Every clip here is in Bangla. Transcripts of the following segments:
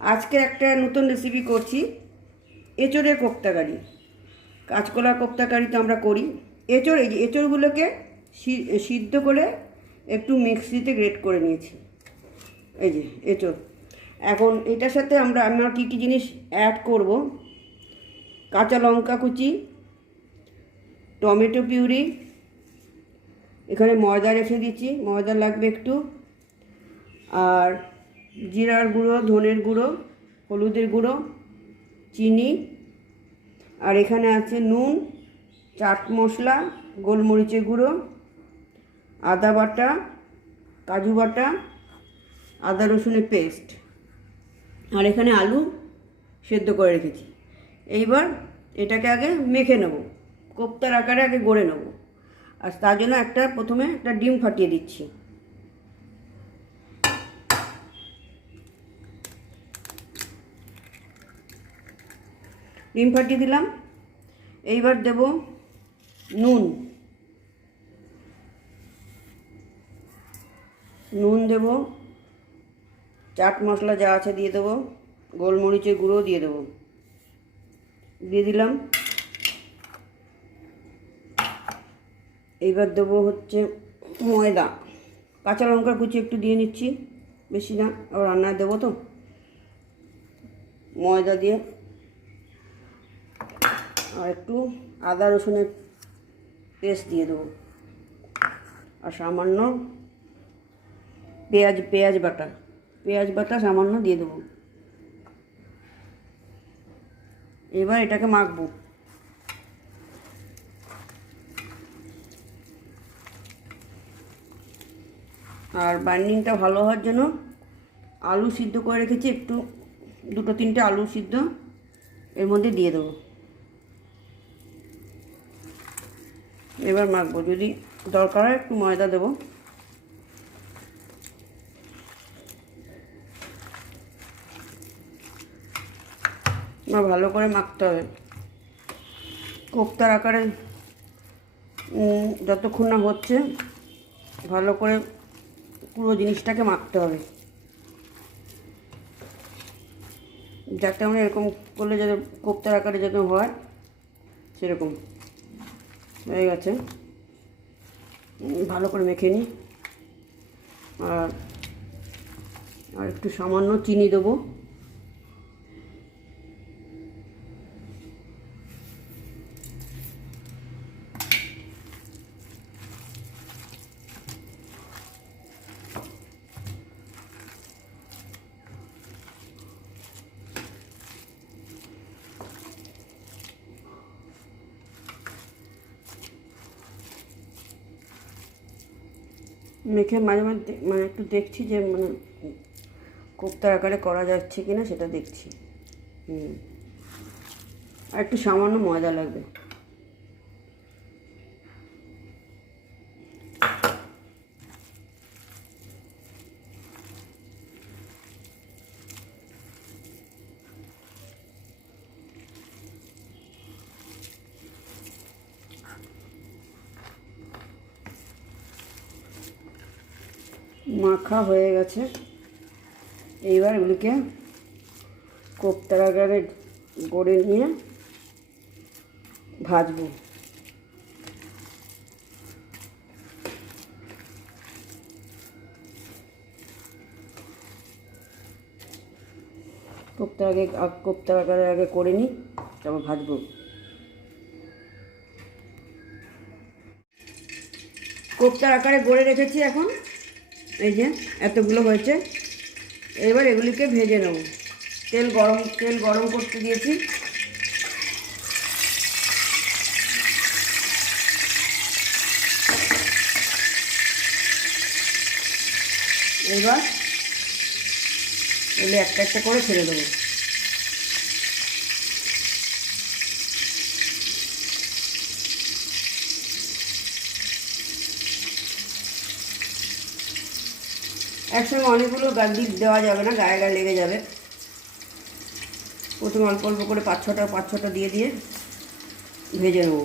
আজকে একটা নতুন রেসিপি করছি, এঁচোড়ের কোপ্তাকারি। কাঁচকলার কোপ্তাকারি তো আমরা করি। এঁচোড়, এই যে এঁচোড়গুলোকে সিদ্ধ করে একটু মিক্সিতে গ্রেট করে নিয়েছি। এই যে এঁচোড়। এখন এটার সাথে আমরা কী কী জিনিস অ্যাড করব: কাঁচা লঙ্কা কুচি, টমেটো পিউরি, এখানে ময়দা রেখে দিচ্ছি, ময়দা লাগবে একটু, আর জিরার গুঁড়ো, ধনের গুঁড়ো, হলুদের গুঁড়ো, চিনি, আর এখানে আছে নুন, চাট মশলা, গোলমরিচের গুঁড়ো, আদা বাটা, কাজু বাটা, আদা রসুনের পেস্ট, আর এখানে আলু সেদ্ধ করে রেখেছি। এইবার এটাকে আগে মেখে নেব, কোপ্তার আকারে আগে গড়ে নেব। আর তার জন্য প্রথমে একটা ডিম ফাটিয়ে দিচ্ছি। ডিম ফাটিয়ে দিলাম। এইবার দেব নুন দেব, চাট মশলা যা আছে দিয়ে দেবো, গোলমরিচের গুঁড়ো দিয়ে দেবো, দিয়ে দিলাম। এইবার দেবো হচ্ছে ময়দা, কাঁচা লঙ্কার কুচি একটু দিয়ে নিচ্ছি, বেশি না, আবার রান্নায় দেবো তো। ময়দা দিয়ে আর একটু আদা রসুনের পেস্ট দিয়ে দেবো, আর সামান্য পেঁয়াজ বাটা সামান্য দিয়ে দেবো। এবার এটাকে মাখবো। আর বাইন্ডিংটা ভালো হওয়ার জন্য আলু সিদ্ধ করে রেখেছি, একটু 2-3টে আলু সিদ্ধ এর মধ্যে দিয়ে দেবো। এবার মাখবো, যদি দরকার হয় একটু ময়দা দেবো। ভালো করে মাখতে হবে, কোপ্তার আকারে যতক্ষণ না হচ্ছে ভালো করে পুরো জিনিসটাকে মাখতে হবে, যাতে আমরা এরকম করলে যাতে কোপ্তার আকারে যাতে হয় সেরকম। হয়ে গেছে, ভালো করে মেখে নিই। আর একটু সামান্য চিনি দেবো। মেখে মাঝে মাঝে একটু দেখছি যে কোপ্তার আকারে করা যাচ্ছে কি না সেটা দেখছি। আর একটু সামান্য ময়দা লাগবে। মাখা হয়ে গেছে। এইবার এগুলিকে কোপ্তার আকারে গড়ে নিয়ে ভাজবো। কোপ্তার আকারে আগে করে নিই, তারপর ভাজবো। কোপ্তার আকারে গড়ে রেখেছি, এখন এই যে এতগুলো হয়েছে। এবার এগুলিকে ভেজে নেব। তেল গরম করতে দিয়েছি। এবার এগুলো একটা একটা করে ছেড়ে দেবো। একসঙ্গে অনেকগুলো দেওয়া যাবে না, গায়ে গায়ে লেগে যাবে। প্রথমে অল্প অল্প করে 5-6টা দিয়ে ভেজে নেব।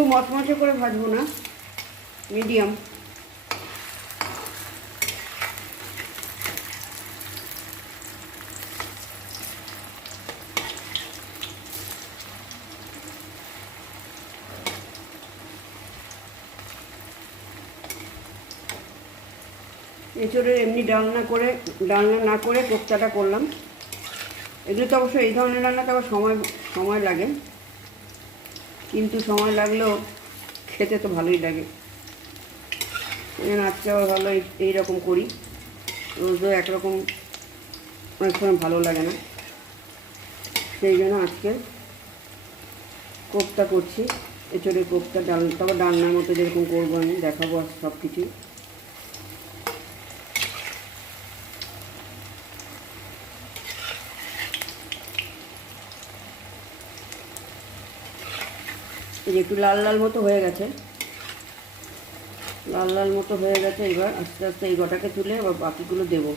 খুব মচমচে করে ভাজবো না, মিডিয়াম। এঁচোড়ের এমনি ডালনা না করে কোপ্তাটা করলাম। এগুলো তো অবশ্য এই ধরনের রান্নাতে আবার সময় লাগে, কিন্তু সময় লাগলেও খেতে তো ভালোই লাগে। আজকে আবার ভালো এইরকম করি, রোজও একরকম অনেক সময় ভালো লাগে না, সেই জন্য আজকে কোপ্তা করছি। এঁচোড়ের কোপ্তা, তারপর ডালনার মতো যেরকম করবো আমি দেখাবো সব কিছু। একটু লাল লাল মতো হয়ে গেছে, এবার আস্তে আস্তে এই গোটাকে তুলে আবার বাকিগুলো দেবো।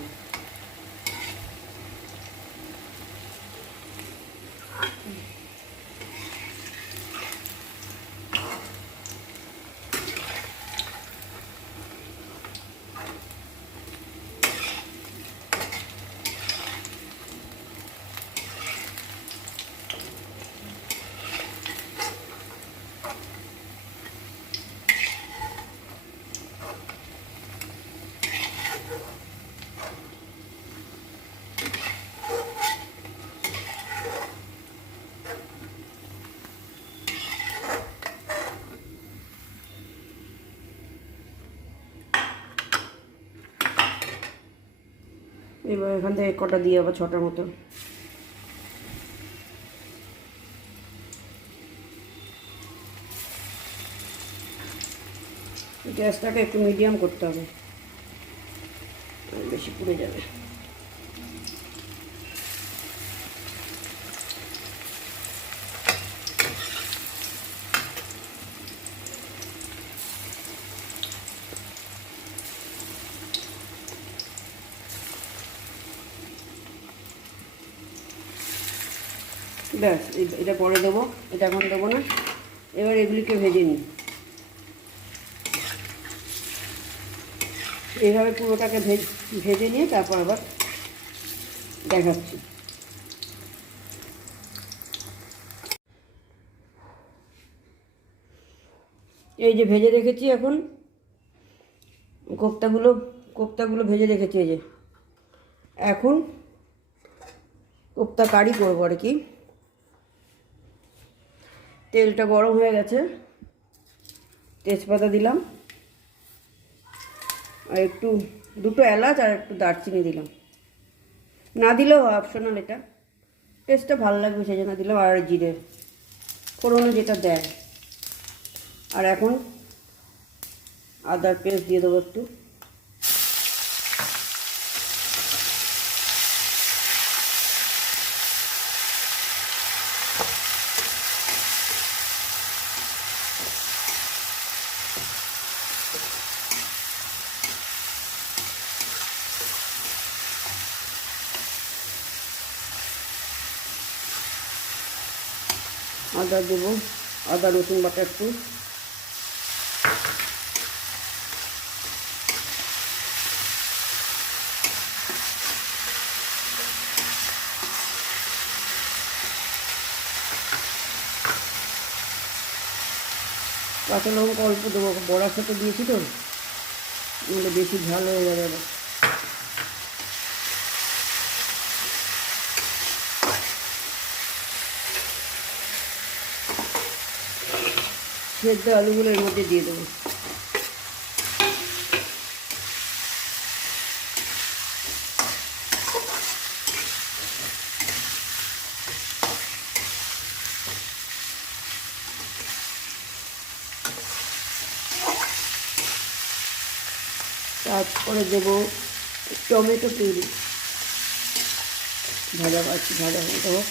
এবার এখান থেকে কটা দিয়ে আবার 6টার মতো। গ্যাসটাকে একটু মিডিয়াম করতে হবে, বেশি পুড়ে যাবে। ব্যাস, এটা পরে দেবো, এটা এখন দেবো না। এবার এগুলিকে ভেজে নিই, এইভাবে পুরোটাকে ভেজে নিয়ে তারপর আবার দেখাচ্ছি। এই যে ভেজে রেখেছি, এখন কোপ্তাগুলো ভেজে রেখেছি। এই যে এখন কোপ্তা কারি করবো আর কি। তেলটা গরম হয়ে গেছে, তেজপাতা দিলাম, আর একটু 2টো এলাচ আর একটু দারচিনি দিলাম। না দিলেও অপশনাল, এটা টেস্টটা ভালো লাগবে সেই জন্য দিলাম। আর জিরে ফোড়নে যেটা দেয়। আর এখন আদার পেস্ট দিয়ে দেবো একটু। আদা দেবো, আদা রসুন বাটা একটু, কাঁচা লঙ্কা অল্প দেবো, বড়ার সাথে দিয়েছি তো, নাহলে বেশি ঝাল হয়ে যাবে। সেদ্ধ আলুগুলো এর মধ্যে দিয়ে দেবো। তারপরে দেবো টমেটো পিউরি, ভাজা হয়ে দেবো।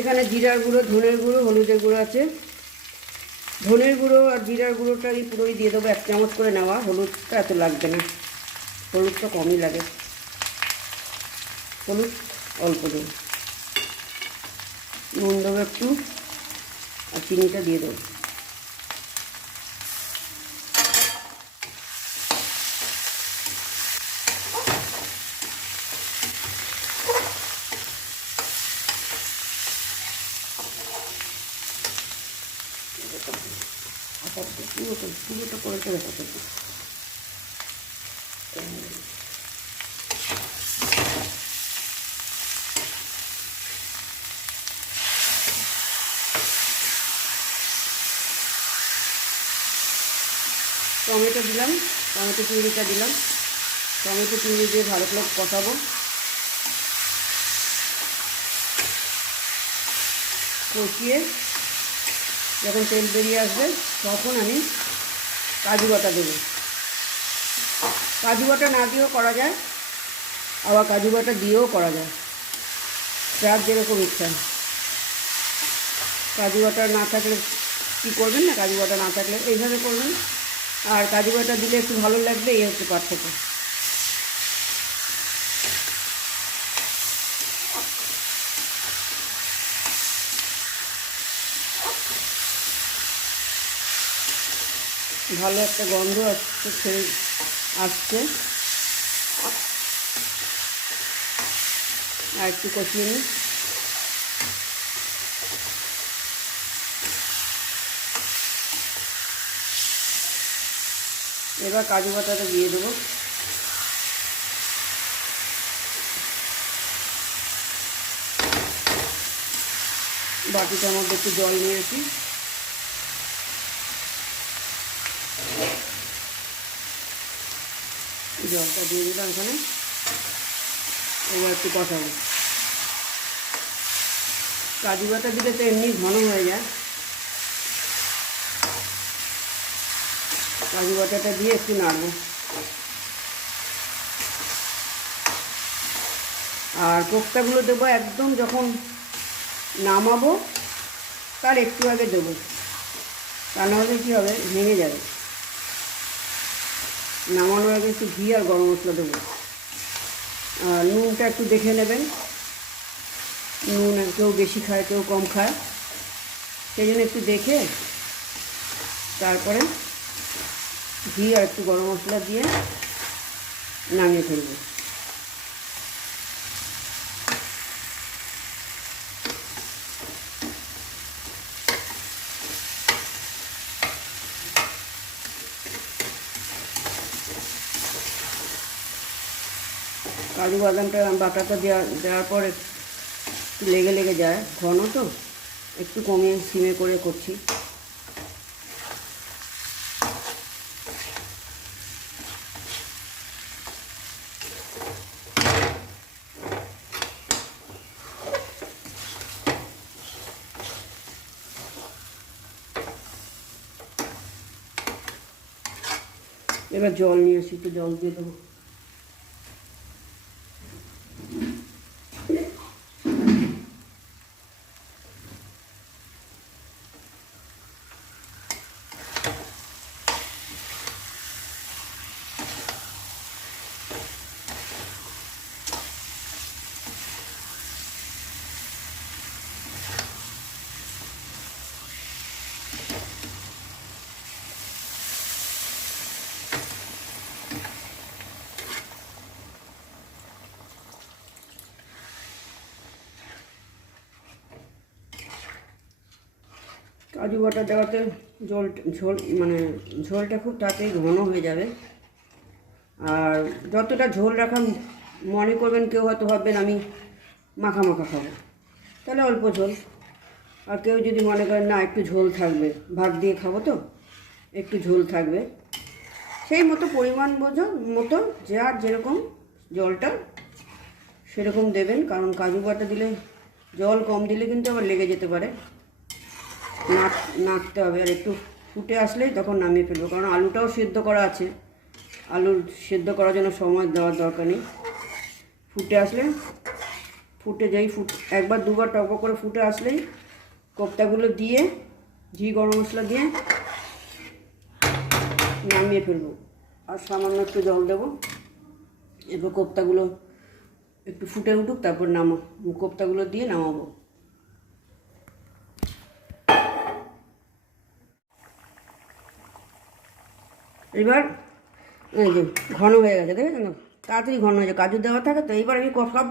এখানে জিরার গুঁড়ো, ধনের গুঁড়ো, হলুদের গুঁড়ো আছে। ধনের গুঁড়ো আর জিরার গুঁড়োটাই পুরোই দিয়ে দেবো, 1 চামচ করে নেওয়া। হলুদটা এত লাগবে না, হলুদটা কমই লাগে, হলুদ অল্প দেবো। নুন দেবো একটু, আর চিনিটা দিয়ে দেবো। পুরোটা করে দেবে। টমেটো দিলাম, টমেটো পিউরিটা দিলাম। টমেটো পিউরি দিয়ে ভালো করে কষাবো। কষিয়ে যখন তেল বেরিয়ে আসবে তখন আমি কাজু বাটা দেবো। কাজু বাটা না দিয়েও করা যায়, আবার কাজু বাটা দিয়েও করা যায়, যার যেরকম ইচ্ছা। কাজু বাটা না থাকলে কী করবেন না, কাজু বাটা না থাকলে এইভাবে করবেন, আর কাজু বাটা দিলে একটু ভালো লাগবে, এই হচ্ছে পার্থক্য। ভালো একটা গন্ধ আসছে। আর একটু কষিয়ে নিই। এবার কাজু বাটাটা দিয়ে দেবো। বাটিটার মধ্যে একটু জল নিয়েছি, জলটা দিয়ে দিলাম এখানে। এবার একটু কষাবো। কাজু বাটা দিলে তো এমনি ঘন হয়ে যায়, কাজু বাটাটা দিয়ে একটু নাড়বো। আর কোপ্তাগুলো দেবো একদম যখন নামাবো তার একটু আগে দেবো, তা নাহলে কী হবে, ভেঙে যাবে। নামানোর আগে একটু ঘি আর গরম মশলা দেবো। আর নুনটা একটু দেখে নেবেন, নুন কেউ বেশি খায় কেউ কম খায়, সেই জন্য একটু দেখে তারপরে ঘি আর একটু গরম মশলা দিয়ে নামিয়ে ফেলবো। কাজু বাদামটা বাটাটা দেওয়ার পর একটু লেগে যায়, ঘন তো, একটু কমিয়ে সিমে করে করছি। এবার জল নিয়ে আসি, একটু জল দিয়ে দেবো। কাজু বাটা দেওয়াতে ঝোলটা খুব তাড়াতাড়ি ঘন হয়ে যাবে। আর যতটা ঝোল রাখা মনে করবেন, কেউ হয়তো ভাববেন আমি মাখা মাখা খাবো, তাহলে অল্প ঝোল। আর কেউ যদি মনে করেন না একটু ঝোল থাকবে, ভাত দিয়ে খাবো তো একটু ঝোল থাকবে, সেই মতো পরিমাণ মতো যার যেরকম জলটা সেরকম দেবেন। কারণ কাজু বাটা দিলে জল কম দিলে কিন্তু আবার লেগে যেতে পারে, নাড়তে হবে। আর একটু ফুটে আসলেই তখন নামিয়ে ফেলবো, কারণ আলুটাও সেদ্ধ করা আছে, আলুর সেদ্ধ করার জন্য সময় দেওয়ার দরকার নেই। ফুটে যাই, একবার দুবার টক করে ফুটে আসলেই কোপ্তাগুলো দিয়ে ঘি গরম মশলা দিয়ে নামিয়ে ফেলবো। আর সামান্য একটু জল দেবো। এরপর কোপ্তাগুলো একটু ফুটে উঠুক, তারপর কোপ্তাগুলো দিয়ে নামাবো। এবার এই যে ঘন হয়ে গেছে, দেখেছেন? তাড়াতাড়ি ঘন হয়ে যায়, কাজু দেওয়া থাকে তো। এইবার আমি সব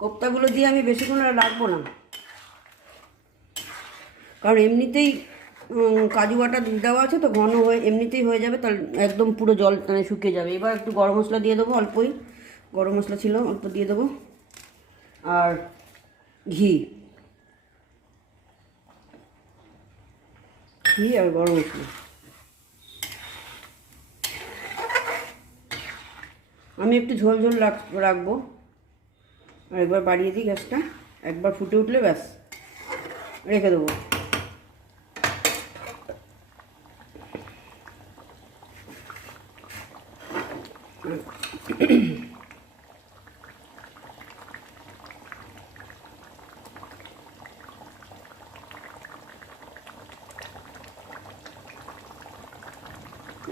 কোপ্তাগুলো দিয়ে আমি বেশিক্ষণ আর রাখবো না, কারণ এমনিতেই কাজু বাটা দেওয়া আছে তো, ঘন হয়ে এমনিতেই হয়ে যাবে, তাহলে একদম পুরো জল মানে শুকিয়ে যাবে। এবার একটু গরম মশলা দিয়ে দেবো, অল্পই গরম মশলা ছিল, অল্প দিয়ে দেবো। আর ঘি আর গরম মশলা। আমি একটু ঝোল রাখবো। আর একবার বাড়িয়ে দিই গ্যাসটা, একবার ফুটে উঠলে ব্যাস রেখে দেবো।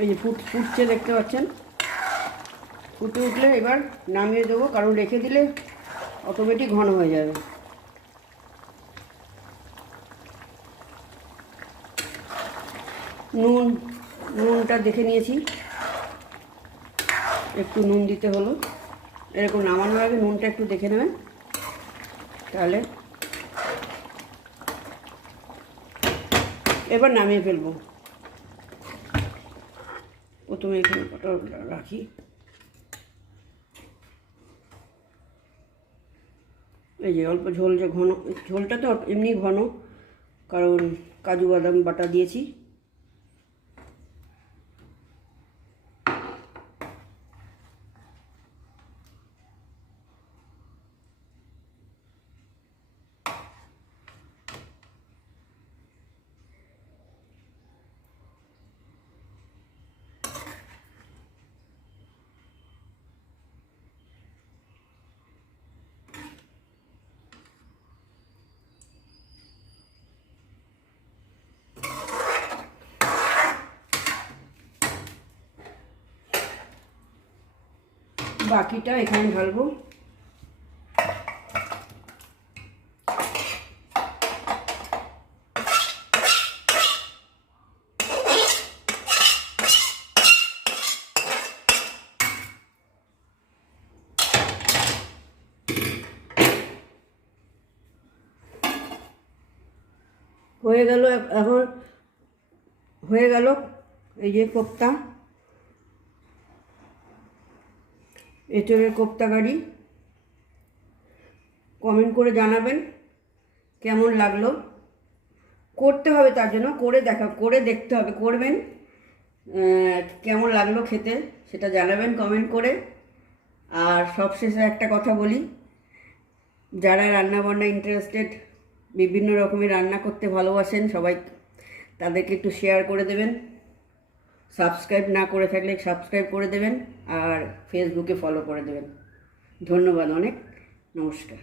এই যে ফুটছে, দেখতে পাচ্ছেন? ফুটে উঠলে এবার নামিয়ে দেবো, কারণ রেখে দিলে অটোমেটিক ঘন হয়ে যাবে। নুনটা দেখে নিয়েছি, একটু নুন দিতে হলো। এরকম নামানোর আগে নুনটা একটু দেখে নেবেন, তাহলে এবার নামিয়ে ফেলবো। প্রথমে এখানে পটলটা রাখি। এই যে অল্প ঝোল, যে ঘন ঝোলটা তো এমনি ঘন, কারণ কাজু বাদাম বাটা দিয়েছি। বাকিটা এখানে ঢালবো। হয়ে গেল, এখন হয়ে গেল এই যে কোপ্তা, এঁচোড়ের কোপ্তা কারি। কমেন্ট করে জানাবেন কেমন লাগলো। করতে হবে, তার জন্য করে দেখতে হবে, করবেন, কেমন লাগলো খেতে সেটা জানাবেন কমেন্ট করে। আর সবশেষে একটা কথা বলি, যারা রান্নাবান্না ইন্টারেস্টেড, বিভিন্ন রকমের রান্না করতে ভালোবাসেন সবাই, তাদেরকে একটু শেয়ার করে দেবেন। সাবস্ক্রাইব না করে থাকলে সাবস্ক্রাইব করে দেবেন, আর ফেসবুকে ফলো করে দেবেন। ধন্যবাদ, অনেক নমস্কার।